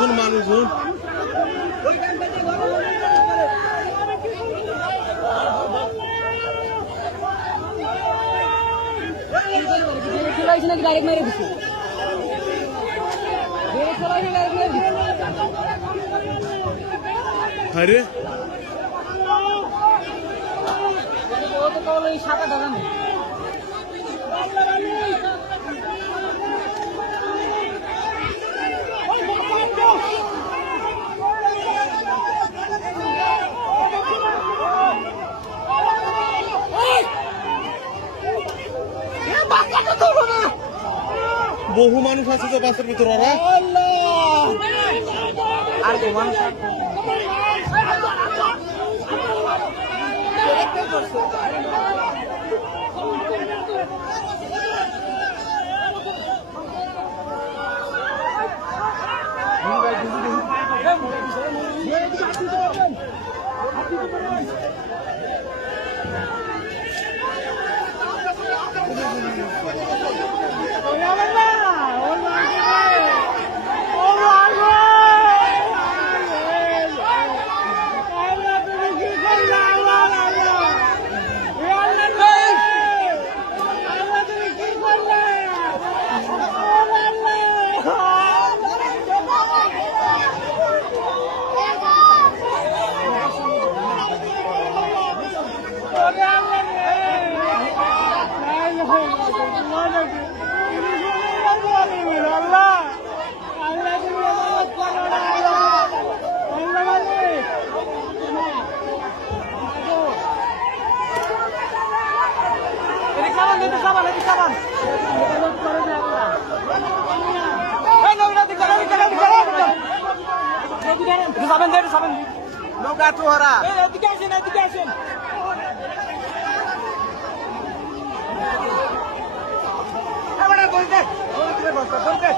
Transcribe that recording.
মানুষজন মানুষজন নাকি ডাইরেক্ট মেরে দিচ্ছে আরে ও তো কেবল এই 7-8 জানে বহু মানুষ আছে তো বাসের ভিতরে ওরা আর বহু মানুষ নৌকা তোহারা এদিকে আসেন এদিকে আসেন বলতে বলতে